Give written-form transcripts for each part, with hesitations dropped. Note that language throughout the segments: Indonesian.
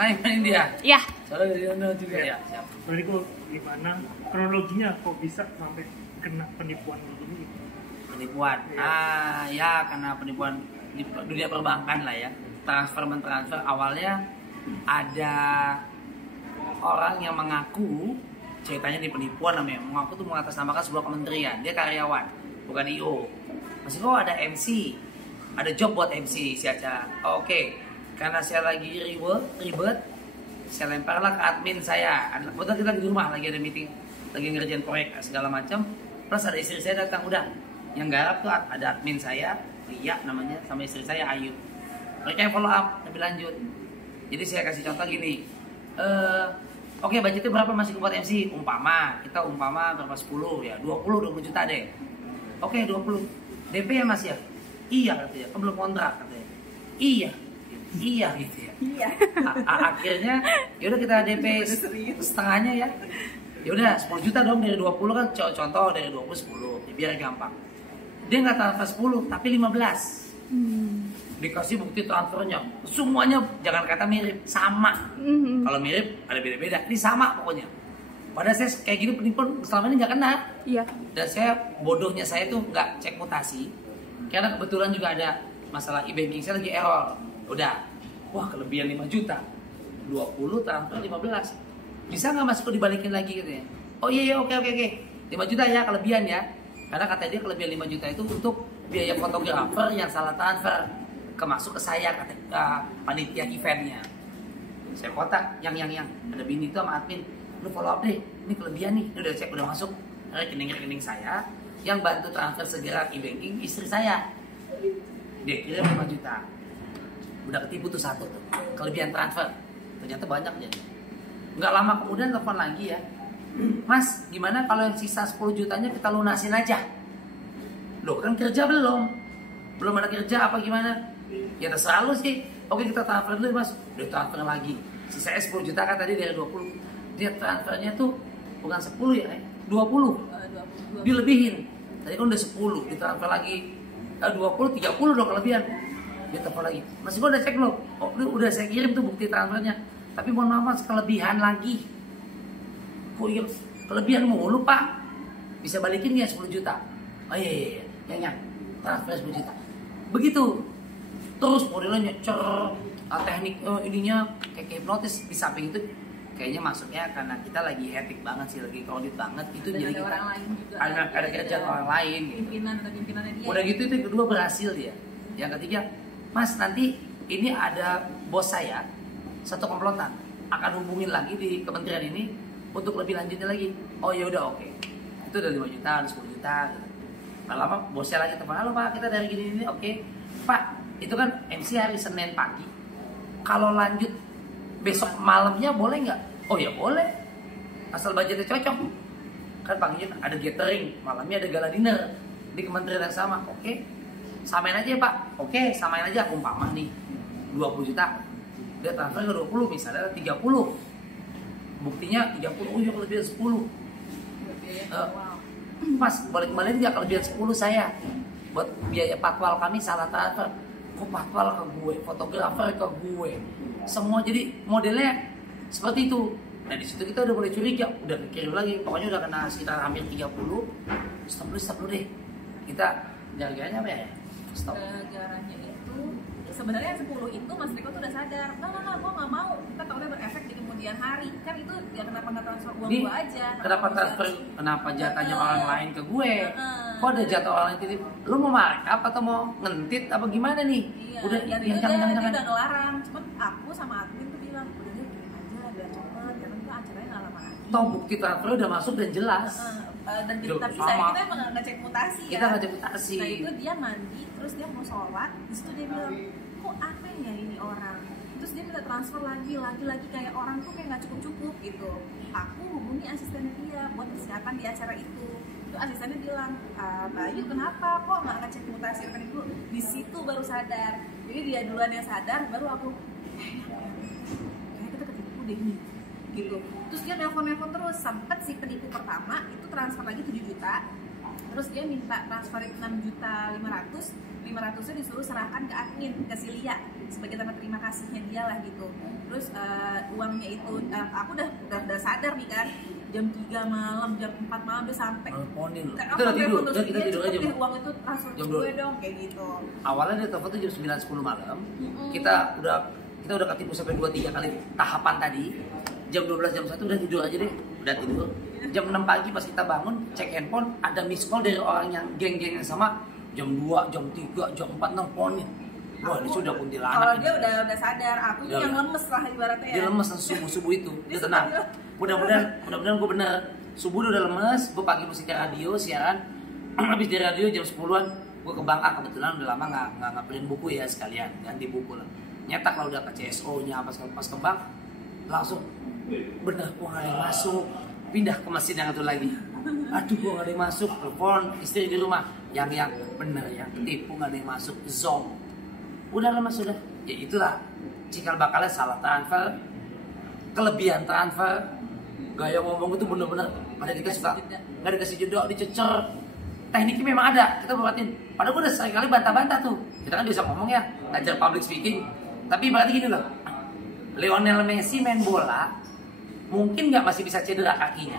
Makanya main dia. Iya. Soalnya dari Uno juga ya. Siap. Berarti kok gimana kronologinya kok bisa sampai kena penipuan begini? Penipuan. Ya karena penipuan di dunia perbankan lah ya. Transfer awalnya ada orang yang mengaku ceritanya di penipuan namanya, mengaku tuh mengatasnamakan sebuah kementerian, dia karyawan bukan IO. Masih kok ada MC, ada job buat MC si acara. Oke. Karena saya lagi ribet, saya lemparlah ke admin saya. Betul kita di rumah lagi ada meeting, lagi ngerjain proyek segala macam. Plus ada istri saya datang, udah yang garap tuh ada admin saya, Lia namanya, sama istri saya Ayu. Mereka yang follow up lebih lanjut. Jadi saya kasih contoh gini, oke, budgetnya berapa masih buat MC? Kita berapa 10 ya, 20 juta deh. Oke, 20. DP ya Mas ya? Iya katanya, kan belum kontrak katanya. Iya gitu ya. Iya. Akhirnya yaudah kita DP setengahnya ya. Yaudah 10 juta dong dari 20 kan, contoh dari 20 10 ya, biar gampang. Dia nggak transfer 10 tapi 15. Dikasih bukti transfernya, semuanya jangan kata mirip, sama. Kalau mirip ada beda-beda, ini sama pokoknya. Padahal saya kayak gini penipuan selama ini nggak kena. Iya. Dan saya bodohnya saya tuh nggak cek mutasi, karena kebetulan juga ada masalah e-banking saya lagi error. Udah, wah kelebihan 5 juta, 20 transfer 15. Bisa nggak Mas kok dibalikin lagi gitu ya? Oh iya oke. 5 juta ya kelebihan ya. Karena kata dia kelebihan 5 juta itu untuk biaya fotografer yang salah transfer masuk ke saya, kata panitia eventnya. Saya kontak yang ada bini itu sama admin, lu follow up deh, ini kelebihan nih, udah cek udah masuk rekening saya, yang bantu transfer segera e-banking istri saya, dia kirim 5 juta, udah ketipu tuh satu tuh kelebihan transfer, ternyata banyak jadi. Nggak lama kemudian telepon lagi ya, Mas gimana kalau yang sisa 10 jutanya kita lunasin aja? Loh kan kerja belum ada kerja apa gimana? Ya terserah lu sih. Oke kita transfer dulu Mas. Udah transfer lagi. Sisanya 10 juta kan tadi dari 20. Dia transfernya tuh bukan 10 ya, 20. Dilebihin. Tadi kan udah 10, ditransfer lagi 20, 30 dong kelebihan. Dia telepon lagi. Mas gua udah cek lo. Oh, udah saya kirim tuh bukti transfernya. Tapi mohon maaf Mas, kelebihan lagi. Kok iya kelebihan mulu Pak? Bisa balikin ya 10 juta? Oh iya. Yang transfer 10 juta. Begitu. Terus modelnya nyecer, teknik ininya kayak hipnotis. Di samping itu kayaknya masuknya karena kita lagi hektik banget sih, lagi kredit banget itu. Dan jadi ada kita orang lain juga, ada kerjaan orang lain gitu. Pimpinannya dia. Udah gitu itu yang kedua berhasil dia. Yang ketiga, Mas nanti ini ada bos saya satu komplotan akan hubungin lagi di kementerian ini untuk lebih lanjutnya lagi. Oh ya udah oke. Itu udah 5 juta, 10 juta gitu. Lama bosnya lagi telepon, halo Pak kita dari gini oke Pak itu kan MC hari Senin pagi, kalau lanjut besok malamnya boleh nggak? Oh ya boleh, asal budgetnya cocok. Kan paginya ada gathering, malamnya ada gala dinner di kementerian yang sama. Oke, samain aja ya Pak. Oke, samain aja. Umpama nih 20 juta, dia transfer ke 20 misalnya 30, buktinya 30, ujung kelebihan 10. Mas balik-balik nggak kelebihan 10 saya buat biaya patwal kami salah transfer. Kok patwal ke gue, fotografer ke gue, semua jadi modelnya seperti itu. Nah di situ kita udah mulai curiga, udah kirim lagi, pokoknya udah kena sekitar hampir 30. Stop dulu deh. Kita gara-garanya apa ya? Stop. Gara-garanya itu sebenarnya 10 itu Mas Riko tuh udah sadar. Enggak, gua nggak mau. Kita takutnya berefek di kemudian hari. Kan itu ya kenapa nggak transfer uang gua aja? Kenapa jatahnya orang lain ke gue? Kok ada jatah orang lain titip? Lu mau markup atau mau ngentit apa gimana nih? Iya, udah ya, dia udah ngelarang. Cuman aku sama admin tuh bilang, udah deh kirim aja biar cepet. Karena itu acaranya nggak lama lagi. Toh bukti transfer udah masuk dan jelas. Dan tapi kita emang nggak cek mutasi ya. Kita nggak cek mutasi. Nah itu dia mandi, terus dia mau sholat, di situ dia bilang, kok aneh ya ini orang. Terus dia minta transfer lagi kayak orang tuh kayak nggak cukup gitu. Aku hubungi asistennya dia buat persiapan di acara itu. Itu asistennya bilang, Bayu kenapa kok nggak ngecek mutasi rekening dulu? Di situ baru sadar. Jadi dia duluan yang sadar, baru aku kayaknya kita ketipu deh nih gitu. Terus dia nelpon terus, sempet si penipu pertama itu transfer lagi 7 juta, Terus dia minta transferin 6.500.000, nya disuruh serahkan ke admin, ke si Lia sebagai tanda terima kasihnya dia lah gitu. Terus uangnya itu aku udah sadar nih kan, jam 3 malam, jam 4 malam udah sampai. Nelponin loh. Kayak Kita udah tidur, terus kita dia tidur aja. cepet deh, uang itu transfer ke Jam gue 2. dong kayak gitu. Awalnya dia telepon tuh jam 9-10 malam. Kita udah ketipu sampai 2-3 kali tahapan tadi. Jam 12 jam 1 udah tidur aja deh. Udah tidur. Jam 6 pagi pas kita bangun, cek handphone, ada miss call dari orang yang geng-geng yang sama. Jam 2, jam 3, jam 4 nelponin. Wah, ini sudah kuntilanak. Kalau ini. dia udah sadar, aku Udah. yang lemes lah ibaratnya ya. Dia lemes subuh-subuh itu. Dia Udah tenang. suka Mudah-mudahan gue bener. Subuh udah lemes, gue pagi mesti ke radio siaran. Habis dari radio jam 10-an gue ke bank. Kebetulan udah lama nggak print buku ya, sekalian ganti buku lah. Nyetak lah udah ke CSO-nya pas ke bank, langsung bener gue nggak ada yang masuk. Pindah ke mesin yang satu lagi. Aduh gue nggak ada yang masuk. Telepon istri di rumah, yang bener yang ketipu, nggak ada yang masuk. Zong. Udah lemas sudah. Ya itulah cikal bakalnya salah transfer, kelebihan transfer, gaya ngomong itu bener-bener pada kita suka nggak dikasih jeda, dicecer. Tekniknya memang ada, kita buatin. Padahal gue udah sering kali bantah-bantah tuh. Kita kan bisa ngomong ya, ngajar public speaking. Tapi berarti gini loh, Lionel Messi main bola, mungkin nggak masih bisa cedera kakinya.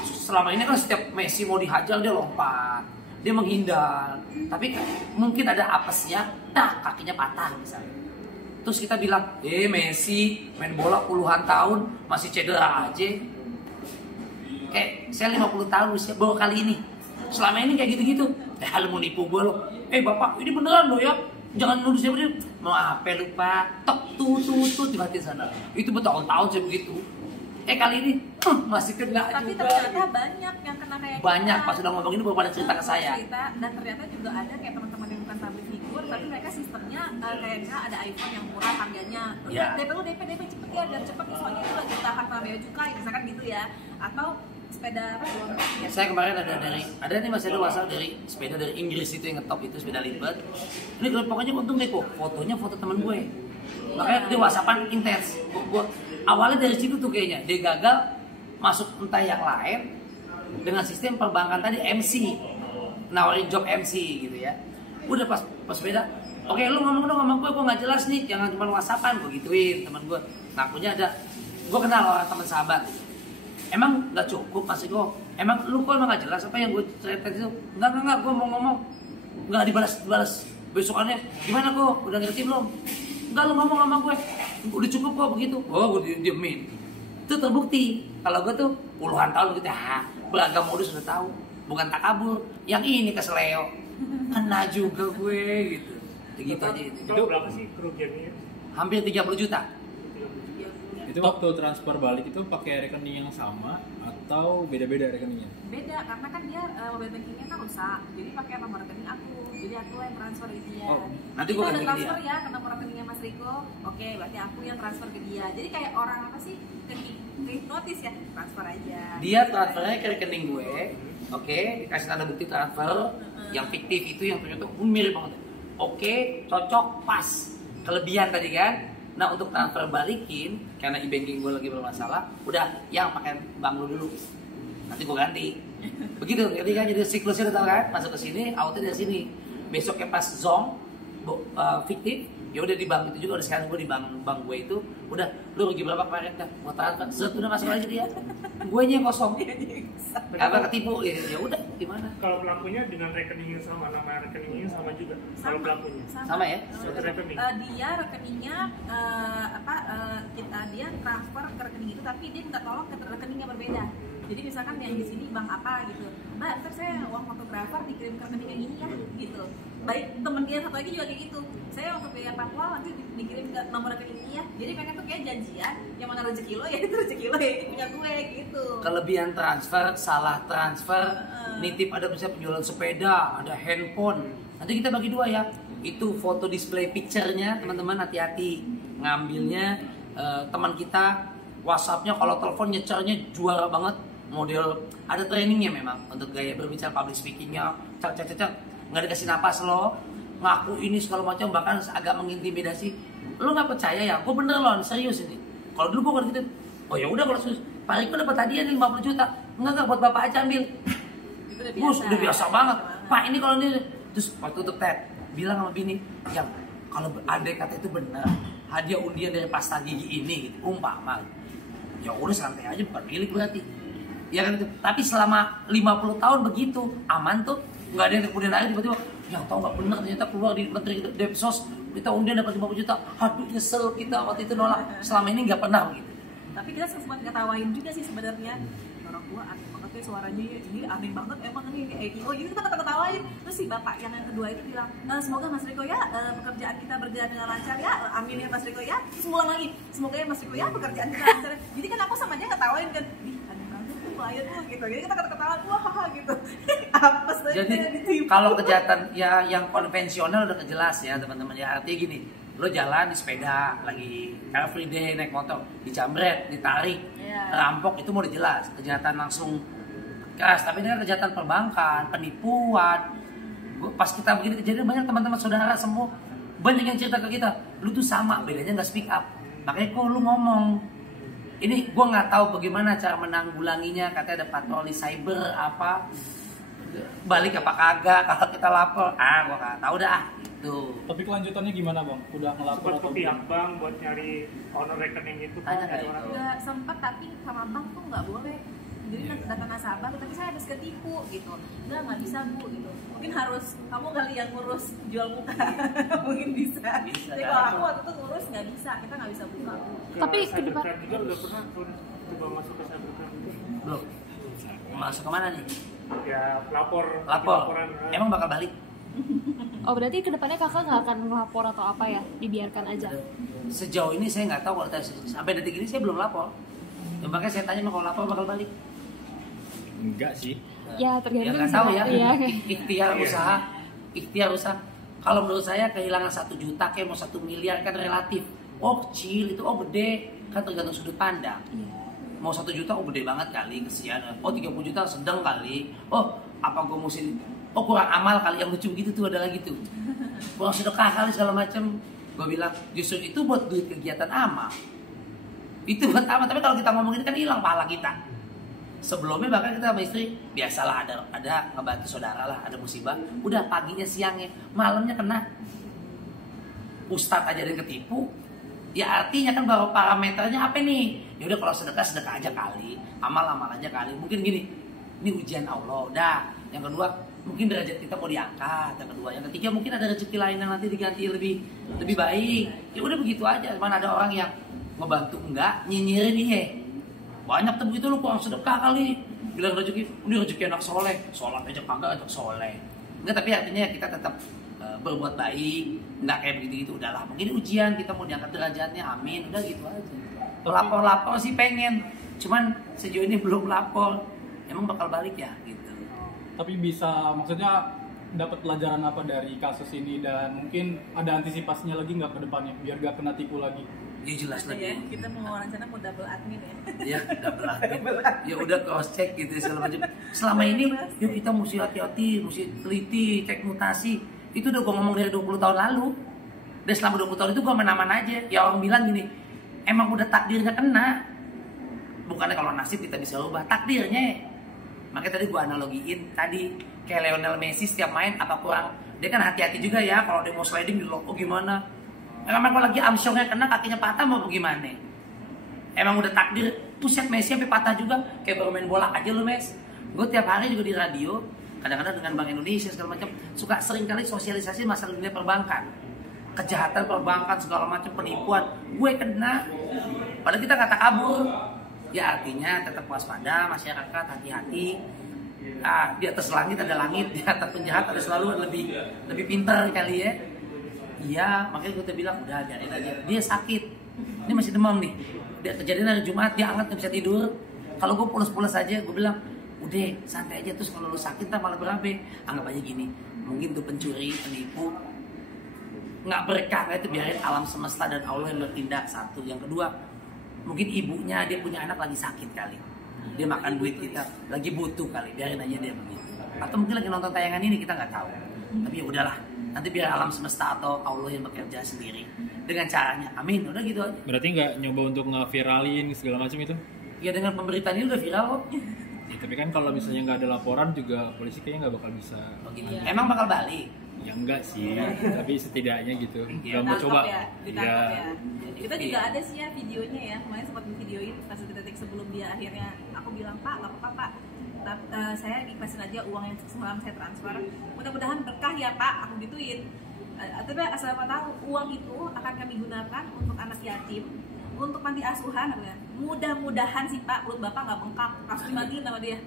Selama ini kan setiap Messi mau dihajar dia lompat, dia menghindar. Tapi mungkin ada apesnya, kakinya patah misalnya. Terus kita bilang, Messi main bola puluhan tahun masih cedera aja. Kayak saya 50 tahun usia baru kali ini. Selama ini kayak gitu-gitu. Lu mau nipu gue lo. Bapak, ini beneran lo ya. Jangan nuduh saya begitu. Mau apa lupa? Tok tuh di hati sana. Itu bertahun-tahun saya begitu. Kali ini masih kena tapi juga. ternyata banyak yang kena kayak Banyak kita. pas sudah ngomong ini baru pada cerita ke saya. Dan ternyata juga ada kayak teman-teman yang bukan public figure, tapi mereka sistemnya kayaknya ada iPhone yang murah harganya. Ya. DP lu DP cepet ya, dan cepet soalnya itu lagi tahan sama bea cukai, misalkan gitu ya. Atau sepeda apa ya? Saya kemarin ada nih masih ada WhatsApp dari sepeda dari Inggris itu yang ngetop itu sepeda lipat. Ini pokoknya untung deh kok, fotonya foto teman gue. Makanya dia WhatsAppan intens. Gue awalnya dari situ tuh kayaknya dia gagal masuk entah yang lain dengan sistem perbankan tadi MC, nawarin job MC gitu ya. Udah pas sepeda, oke lu ngomong dong sama gue nggak jelas nih, jangan cuma WhatsAppan, gue gituin teman gue. Ngakunya ada, gue kenal orang teman sahabat. Emang nggak cukup masih gue, emang lu kok emang nggak jelas apa yang gue ceritain itu? Enggak, gue mau ngomong, nggak dibalas besokannya. Gimana kok, udah ngerti belum? Enggak, lu ngomong sama gue, udah cukup kok begitu. Oh, gue diemin. Itu terbukti. Kalau gue tuh puluhan tahun begitu, beragam modus sudah tahu. Bukan tak kabur, yang ini keseleo. Kena juga gue gitu. Gitu aja itu. Itu berapa sih kerugiannya? Hampir 30 juta. Itu waktu transfer balik itu pakai rekening yang sama atau beda-beda rekeningnya? Beda, karena kan dia mobile bankingnya kan rusak, jadi pakai nomor rekening aku, jadi aku yang transfer ke dia. Nanti gue Kita ganti udah ke transfer dia. ya ke nomor rekeningnya Mas Riko, oke, berarti aku yang transfer ke dia. Jadi kayak orang apa sih, ke notice ya, transfer aja. Dia transfernya ke rekening gue, oke, dikasih tanda bukti transfer yang fiktif itu yang ternyata mirip banget. Oke, cocok, pas, kelebihan tadi kan. Nah untuk transfer balikin, karena e-banking gue lagi bermasalah, udah yang pakai bank lu dulu, nanti gue ganti. Begitu, jadi kan jadi siklusnya udah tau kan, masuk ke sini, outnya dari sini. Besoknya pas zong, fiktif, ya udah di bank itu juga, udah sekarang gue di bank gue itu, udah lu rugi berapa kemarin dah, mau transfer, set udah masuk aja dia, gue nya kosong, apa ketipu, ya udah gimana? Kalau pelakunya dengan rekeningnya sama, nama rekeningnya sama juga. Kalau pelakunya. Sama ya? Satu rekening. Dia rekeningnya dia transfer ke rekening itu, tapi dia minta tolong ke rekening yang berbeda. Jadi misalkan yang di sini bank apa gitu, Mbak, ntar saya uang fotografer dikirim ke rekening yang ini ya, gitu. Baik temen dia satu lagi juga kayak gitu. Saya untuk biaya patwal nanti dikirim ke nomor rekening ini ya. Jadi mereka tuh kayak janjian, yang mana rezeki lo ya itu rezeki lo ya, itu punya gue gitu. Kelebihan transfer, salah transfer, nitip ada bisa penjualan sepeda, ada handphone. Nanti kita bagi dua ya. Itu foto display picture-nya, teman-teman hati-hati ngambilnya. Teman kita WhatsApp-nya kalau telepon nyecernya juara banget. Model ada trainingnya memang untuk gaya berbicara public speaking-nya. Cek nggak dikasih napas lo, ngaku ini segala macam, bahkan agak mengintimidasi. Lo nggak percaya ya? Gue bener loh, serius ini. Kalau dulu gue kan gitu, oh ya udah kalau serius, Pak Riko dapat hadiah nih 50 juta. Enggak buat bapak aja ambil. Udah Bus, biasa. udah biasa banget. Biasa Pak ini kalau ini, terus waktu tutup tab, bilang sama bini, yang kalau andai kata itu benar, hadiah undian dari pasta gigi ini, gitu, umpama, ya udah santai aja, bukan milik berarti. Ya kan itu. Tapi selama 50 tahun begitu, aman tuh, nggak ada yang kemudian hari tiba-tiba, yang tahu nggak benar ternyata keluar di menteri Depsos, kita undian dapat 50 juta, aduh nyesel kita waktu itu nolak. Selama ini nggak pernah begitu. Tapi kita sempat ngetawain juga sih sebenarnya. Orang tua aneh banget ya suaranya ya, ini aneh banget emang ini ATO. Jadi kita ketawain. Terus si bapak yang kedua itu bilang, semoga Mas Riko ya pekerjaan kita berjalan dengan lancar ya, amin ya Mas Riko ya. Terus ulang lagi, semoga ya Mas Riko ya pekerjaan kita lancar. Jadi kan aku sama dia ketawain kan, ih aneh banget tuh klien tuh gitu. Jadi kita ketawa wah haha gitu. Apa sih? Jadi kalau kejahatan ya yang konvensional udah kejelas ya teman-teman ya, artinya gini, lo jalan di sepeda lagi everyday naik motor, dicambret, ditarik, rampok, itu mau jelas kejahatan langsung keras. Tapi ini kan kejahatan perbankan, penipuan. Pas kita begini kejadian banyak teman-teman saudara semua banyak yang cerita ke kita, lu tuh sama, bedanya nggak speak up. Makanya kok lu ngomong. Ini gue nggak tahu bagaimana cara menanggulanginya, katanya ada patroli cyber apa, balik apa kagak kalau kita lapor, gue nggak tahu dah gitu. Tapi kelanjutannya gimana bang? Udah ngelapor Sempat atau ke pihak bank buat nyari owner rekening itu. Tanya Pak, nggak dari itu? orang tua. Udah sempat tapi sama bank tuh nggak boleh. Jadi data nasabah, tapi saya habis ketipu gitu. Nggak bisa bu gitu. Mungkin harus kamu kali yang ngurus jual muka, mungkin bisa. Jadi kalau aku waktu itu ngurus nggak bisa, kita nggak bisa buka bu. Tapi ke depan- cybercrime juga udah pernah tuh coba masuk ke cybercrime itu. Belum. Masuk kemana nih? Ya lapor. Lapor. Laporan, Emang bakal balik? Oh berarti kedepannya kakak nggak akan ngelapor atau apa ya? Dibiarkan aja. Sejauh ini saya nggak tahu, kalau sampai detik ini saya belum lapor. Ya, makanya saya tanya kalau lapor bakal balik. enggak sih? Ya Ya tergantung. nggak tahu ya. Iya. Ikhtiar usaha. Kalau menurut saya kehilangan 1 juta kayak mau 1 miliar kan relatif. Oh kecil itu, oh gede, kan tergantung sudut pandang. Mau 1 juta, oh gede banget kali, kesian. Oh 30 juta sedang kali. Oh apa gue mesti, oh kurang amal kali, yang lucu gitu tuh ada lagi tuh. Kurang sedekah kali segala macam. Gue bilang justru itu buat duit kegiatan amal. Itu buat amal, tapi kalau kita ngomongin kan hilang pahala kita. Sebelumnya bahkan kita sama istri biasalah ada ngebantu saudara lah, ada musibah, udah paginya siangnya malamnya kena. Ustadz aja ada yang ketipu, ya artinya kan bahwa parameternya apa nih? Ya udah kalau sedekah aja kali, amal aja kali. Mungkin gini, ini ujian Allah, udah. Yang kedua mungkin derajat kita mau diangkat, yang ketiga mungkin ada rezeki lain yang nanti diganti lebih baik. Ya udah begitu aja. Mana ada orang yang ngebantu enggak, nyinyirin dia. Banyak tuh begitu, lu kurang sedekah kali, bilang rezeki, ini rezeki anak soleh, sholat aja kagak ajak soleh. Enggak, tapi artinya kita tetap berbuat baik, enggak kayak begitu udahlah. Mungkin ujian kita mau diangkat derajatnya, amin, udah gitu aja. Lapor sih pengen, cuman sejauh ini belum lapor. Emang bakal balik ya gitu. Tapi bisa, maksudnya dapat pelajaran apa dari kasus ini dan mungkin ada antisipasinya lagi nggak ke depannya biar gak kena tipu lagi? Ya jelas Ya, lagi. kita mau rencana mau double admin ya. Ya double admin. Ya udah cross check gitu segala macam. Selama ini yuk kita mesti hati-hati, mesti teliti, cek mutasi. Itu udah gue ngomong dari 20 tahun lalu. Dan selama 20 tahun itu gue aman-aman aja. Ya orang bilang gini, emang udah takdirnya kena. Bukannya kalau nasib kita bisa ubah, takdirnya. Makanya tadi gue analogiin tadi kayak Lionel Messi setiap main apa kurang, dia kan hati-hati juga ya kalau dia mau sliding di logo gimana. Emang kalau lagi amsyongnya kena kakinya patah mau gimana? Emang udah takdir, puset Messi sampai patah juga, kayak baru main bola aja lu Mes. Gue tiap hari juga di radio, kadang-kadang dengan Bank Indonesia segala macam, suka sering kali sosialisasi masalah dunia perbankan, kejahatan perbankan segala macam, penipuan. Gue kena, padahal kita kata kabur. Ya artinya tetap waspada, masyarakat hati-hati. Di atas langit ada langit, di atas penjahat ada selalu lebih pintar kali ya. Iya, makanya gue bilang udah biarin aja. Dia sakit, ini masih demam nih. Dia kejadian hari Jumat, dia hangat nggak bisa tidur. Kalau gue pulas-pulas aja, gue bilang udah santai aja. Terus kalau lu sakit tak malah berabe. Anggap aja gini, mungkin tuh pencuri, penipu nggak berkah, itu biarin alam semesta dan Allah yang bertindak. Satu, yang kedua mungkin ibunya dia punya anak lagi sakit kali, dia makan duit kita lagi butuh kali, biarin aja dia begitu. Atau mungkin lagi nonton tayangan ini kita nggak tahu, tapi ya udahlah, nanti biar alam semesta atau Allah yang bekerja sendiri dengan caranya, amin, udah gitu aja. Berarti nggak nyoba untuk ngeviralin segala macam itu? Ya dengan pemberitaan ini udah viral kok. Ya, tapi kan kalau misalnya nggak ada laporan juga polisi kayaknya nggak bakal bisa. Oh, gitu. Iya. Emang bakal balik. Ya enggak sih, tapi setidaknya gitu. Nggak mau Ditangkap coba. ya, ditangkap Iya. ya. Kita juga ada sih ya videonya ya, kemarin sempat videoin pas detik-detik sebelum dia akhirnya aku bilang Pak nggak apa-apa Pak, saya ikhlasin aja uang yang semalam saya transfer, mudah-mudahan berkah ya Pak, aku gituin. Tapi asal Bapak tahu uang itu akan kami gunakan untuk anak yatim, untuk panti asuhan, aku bilang. Mudah-mudahan sih Pak perut Bapak nggak bengkak, langsung dimatiin sama dia.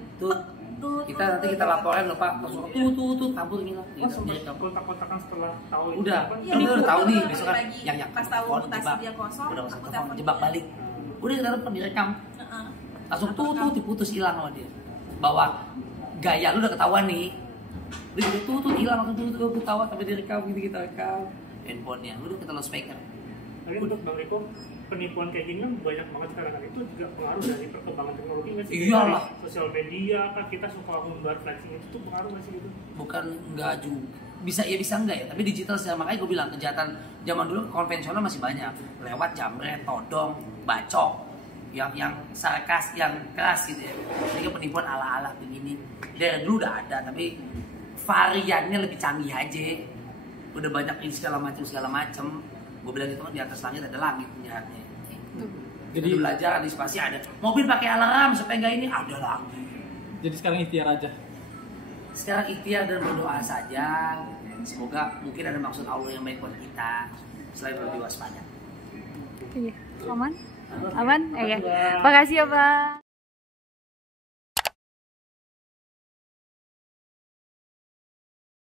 Kita nanti kita laporan loh Pak, tuh kabur ngilang. Oh, sempat kontak-kontakan setelah tahu itu. Udah, apa? Iya, udah di tahu nih foto besok kan lagi. yang Pas tahu telepon, mutasi jebak. dia kosong, Udah aku masuk telepon telepon, jebak dia. balik. Udah kita telepon direkam, Heeh. langsung diputus hilang sama dia. Bahwa gaya lu udah ketahuan nih. Udah gitu hilang langsung tuh ketahuan sampai direkam gitu kita rekam handphonenya. Udah kita loudspeaker. Tapi untuk Bang Riko, penipuan kayak gini kan banyak banget sekarang kan, itu juga pengaruh dari perkembangan teknologi nggak sih? Iyalah. Dari sosial media kan kita suka ngumbar flexing itu tuh pengaruh nggak sih gitu? Bukan enggak juga bisa ya bisa enggak ya, tapi digital sih makanya gue bilang kejahatan zaman dulu konvensional masih banyak lewat jambret, todong, bacok, yang sarkas, yang keras gitu ya. Jadi penipuan ala-ala begini dari dulu udah ada, tapi variannya lebih canggih aja. Udah banyak ini segala macam. Gue bilang itu kan di atas langit ada langit penjahatnya. Jadi belajar antisipasi ada. Mobil pakai alarm supaya nggak ini ada lagi. Jadi sekarang ikhtiar aja. Sekarang ikhtiar dan berdoa saja. Semoga mungkin ada maksud Allah yang baik buat kita. Selain lebih waspada. Iya. Aman? Aman? Oke. Makasih ya, Bang.